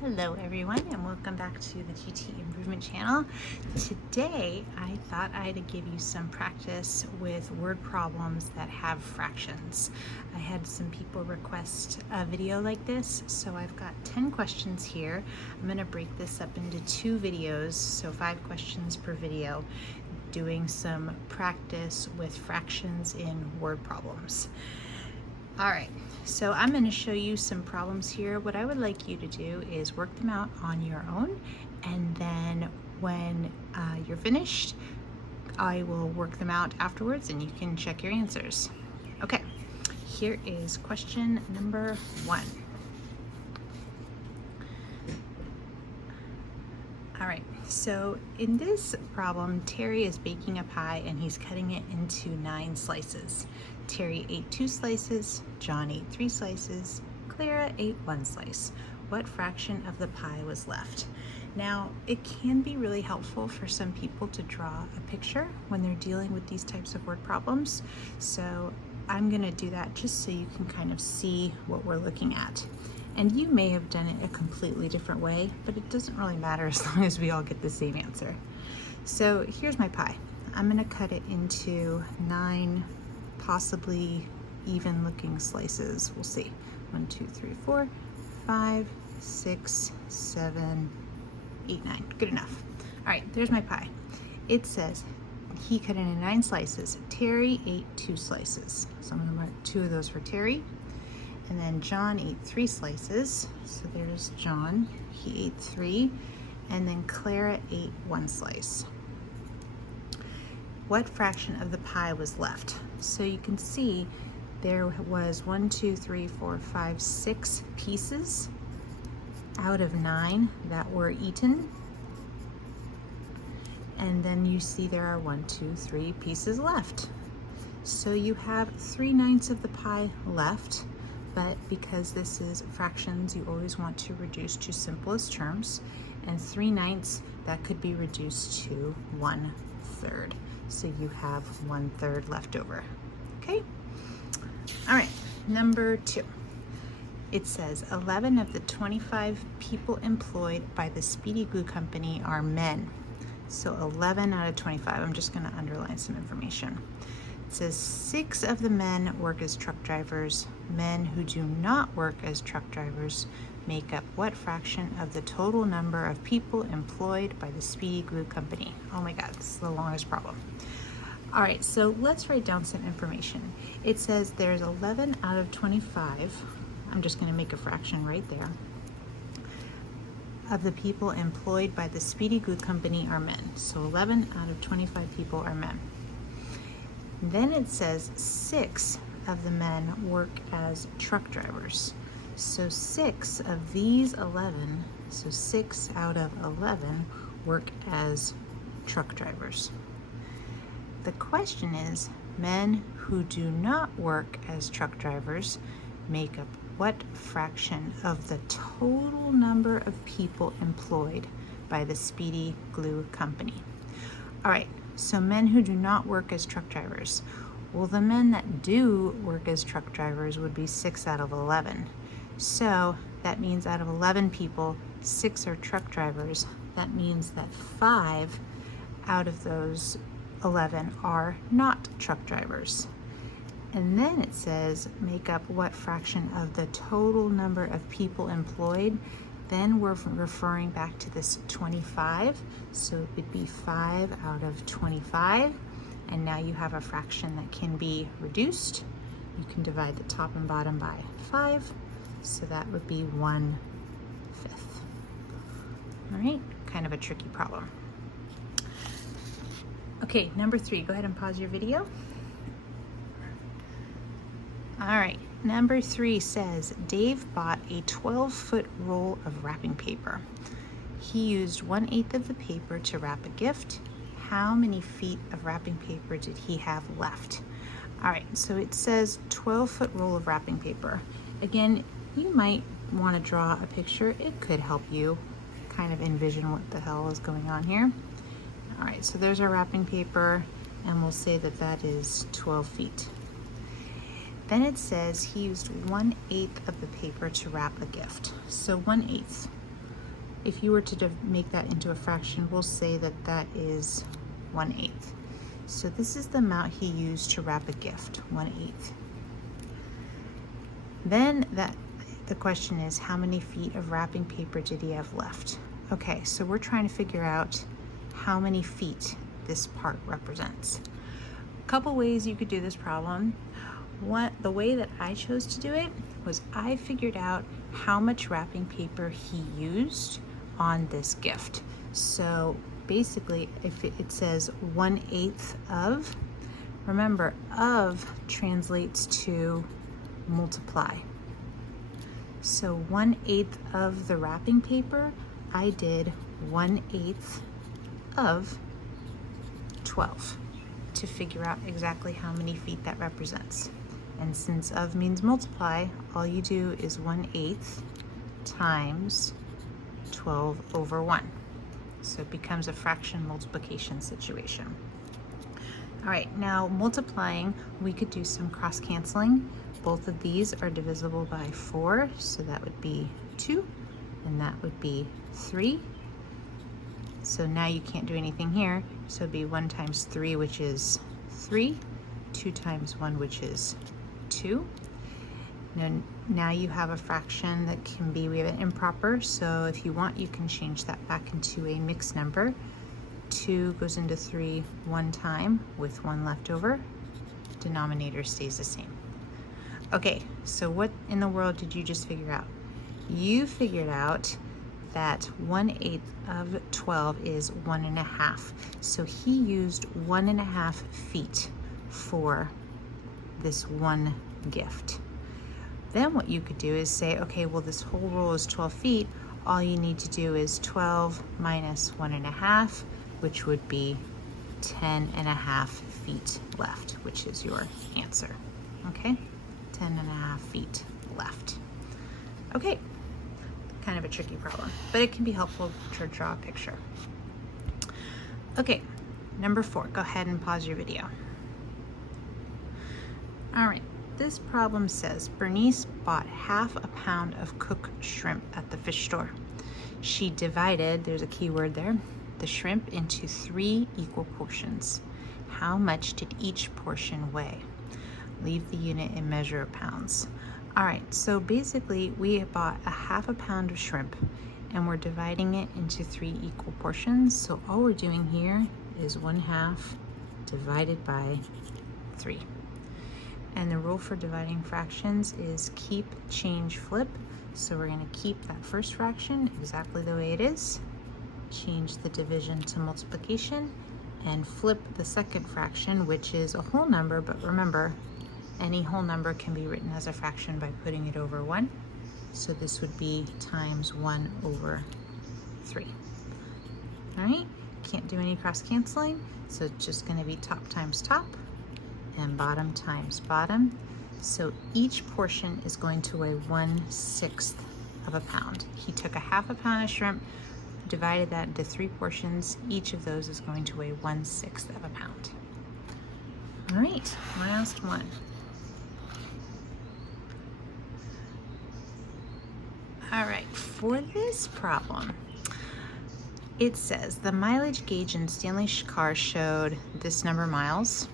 Hello everyone and welcome back to the GT Improvement channel. Today I thought I'd give you some practice with word problems that have fractions. I had some people request a video like this, so I've got 10 questions here. I'm going to break this up into 2 videos, so 5 questions per video, doing some practice with fractions in word problems. All right, so I'm going to show you some problems here. What I would like you to do is work them out on your own, and then when you're finished, I will work them out afterwards and you can check your answers. Okay, here is question number 1. All right, so in this problem, Terry is baking a pie and he's cutting it into 9 slices. Terry ate 2 slices, John ate 3 slices, Clara ate 1 slice. What fraction of the pie was left? Now, it can be really helpful for some people to draw a picture when they're dealing with these types of word problems. So I'm gonna do that just so you can kind of see what we're looking at. And you may have done it a completely different way, but it doesn't really matter as long as we all get the same answer. So here's my pie. I'm gonna cut it into 9 possibly even looking slices. We'll see. 1, 2, 3, 4, 5, 6, 7, 8, 9. Good enough. All right, there's my pie. It says he cut it into 9 slices. Terry ate 2 slices. So I'm gonna mark 2 of those for Terry. And then John ate 3 slices. So there's John, he ate 3. And then Clara ate 1 slice. What fraction of the pie was left? So you can see there was 1, 2, 3, 4, 5, 6 pieces out of 9 that were eaten. And then you see there are 1, 2, 3 pieces left. So you have 3/9 of the pie left. But because this is fractions, you always want to reduce to simplest terms, and 3/9 that could be reduced to 1/3. So you have 1/3 left over. Okay? All right, number 2. It says 11 of the 25 people employed by the Speedy Glue Company are men. So 11 out of 25. I'm just going to underline some information. It says 6 of the men work as truck drivers. Men who do not work as truck drivers make up what fraction of the total number of people employed by the Speedy Glue Company? Oh my God, this is the longest problem. All right, so let's write down some information. It says there's 11 out of 25. I'm just going to make a fraction right there. Of the people employed by the Speedy Glue Company are men. So 11 out of 25 people are men. Then it says 6 of the men work as truck drivers. So 6 of these 11, so 6 out of 11 work as truck drivers. The question is, men who do not work as truck drivers make up what fraction of the total number of people employed by the Speedy Glue Company? All right, so men who do not work as truck drivers. Well, the men that do work as truck drivers would be 6 out of 11. So that means out of 11 people, 6 are truck drivers. That means that 5 out of those 11 are not truck drivers. And then it says make up what fraction of the total number of people employed. Then we're referring back to this 25. So it would be 5 out of 25. And now you have a fraction that can be reduced. You can divide the top and bottom by 5. So that would be 1/5. All right, kind of a tricky problem. Okay, number 3, go ahead and pause your video. All right, number 3 says Dave bought a 12-foot roll of wrapping paper. He used 1/8 of the paper to wrap a gift. How many feet of wrapping paper did he have left? All right, so it says 12-foot roll of wrapping paper. Again, you might want to draw a picture. It could help you kind of envision what the hell is going on here. All right, so there's our wrapping paper, and we'll say that that is 12 feet. Then it says he used 1/8 of the paper to wrap a gift. So 1/8. if you were to make that into a fraction, we'll say that that is 1/8. So this is the amount he used to wrap a gift, 1/8. Then the question is, how many feet of wrapping paper did he have left? Okay, so we're trying to figure out how many feet this part represents. A couple ways you could do this problem. The way that I chose to do it was I figured out how much wrapping paper he used on this gift. So basically, if it says 1/8 of, remember, of translates to multiply. So 1/8 of the wrapping paper, I did 1/8 of 12 to figure out exactly how many feet that represents. And since of means multiply, all you do is 1/8 times 12 over 1. So it becomes a fraction multiplication situation. All right, now multiplying, we could do some cross canceling. Both of these are divisible by 4, so that would be 2, and that would be 3. So now you can't do anything here, so it'd be 1 times 3, which is 3, 2 times 1, which is 2. Now you have a fraction that can be, we have an improper, so if you want, you can change that back into a mixed number. 2 goes into 3 one time with 1 left over. Denominator stays the same. Okay, so what in the world did you just figure out? You figured out that 1/8 of 12 is 1.5. So he used 1.5 feet for this one gift. Then what you could do is say, okay, well, this whole roll is 12 feet. All you need to do is 12 minus 1.5, which would be 10.5 feet left, which is your answer. Okay, 10.5 feet left. Okay, kind of a tricky problem, but it can be helpful to draw a picture. Okay, number 4, go ahead and pause your video. All right, this problem says Bernice bought 1/2 pound of cooked shrimp at the fish store. She divided, there's a key word there, the shrimp into 3 equal portions. How much did each portion weigh? Leave the unit in measure of pounds. All right, so basically we bought 1/2 pound of shrimp and we're dividing it into 3 equal portions. So all we're doing here is 1/2 divided by 3. And the rule for dividing fractions is keep, change, flip. So we're going to keep that first fraction exactly the way it is, change the division to multiplication, and flip the second fraction, which is a whole number, but remember, any whole number can be written as a fraction by putting it over 1. So this would be times 1 over 3. All right, can't do any cross canceling, so it's just going to be top times top and bottom times bottom. So each portion is going to weigh 1/6 of a pound. He took 1/2 pound of shrimp, divided that into 3 portions. Each of those is going to weigh 1/6 of a pound. All right, last one. All right, for this problem, it says the mileage gauge in Stanley's car showed this number of miles.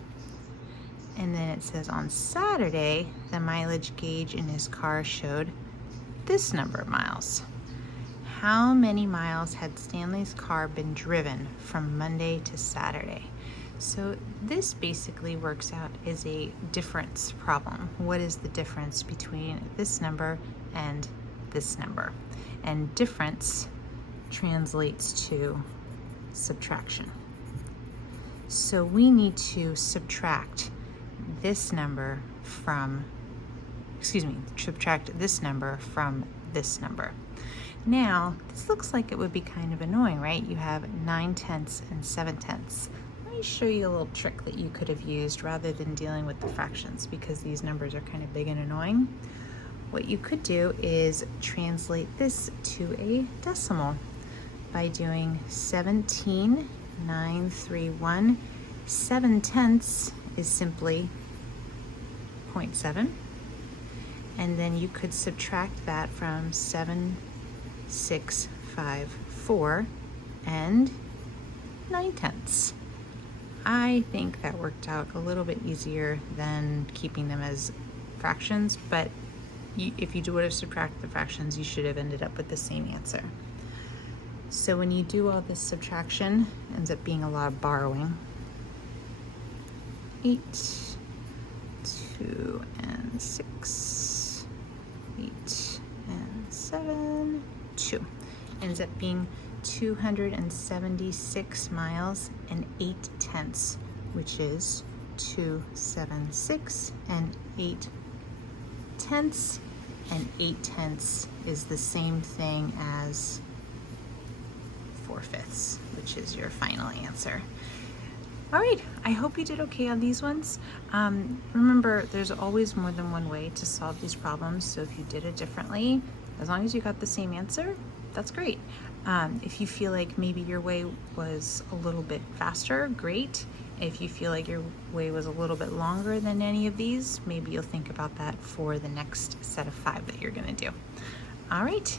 And then it says on Saturday, the mileage gauge in his car showed this number of miles. How many miles had Stanley's car been driven from Monday to Saturday? So this basically works out as a difference problem. What is the difference between this number and this number? And difference translates to subtraction. So we need to subtract this number from, subtract this number from this number. Now, this looks like it would be kind of annoying, right? You have 9/10 and 7/10. Let me show you a little trick that you could have used rather than dealing with the fractions, because these numbers are kind of big and annoying. What you could do is translate this to a decimal by doing 17,931. 7/10 is simply 0.7, and then you could subtract that from 7,6 25, 4, and 9/10. I think that worked out a little bit easier than keeping them as fractions, but if you would have subtracted the fractions, you should have ended up with the same answer. So when you do all this subtraction, it ends up being a lot of borrowing. 8, 2 and 6, 8 and 7, 2. Ends up being 276 miles and 8/10, which is 276 and 8/10, and 8/10 is the same thing as 4/5, which is your final answer. All right, I hope you did okay on these ones. Remember, there's always more than one way to solve these problems, so if you did it differently, as long as you got the same answer, that's great. If you feel like maybe your way was a little bit faster, great. If you feel like your way was a little bit longer than any of these, maybe you'll think about that for the next set of 5 that you're gonna do. All right,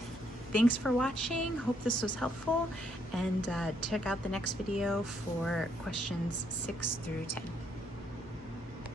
thanks for watching. Hope this was helpful, and check out the next video for questions 6 through 10.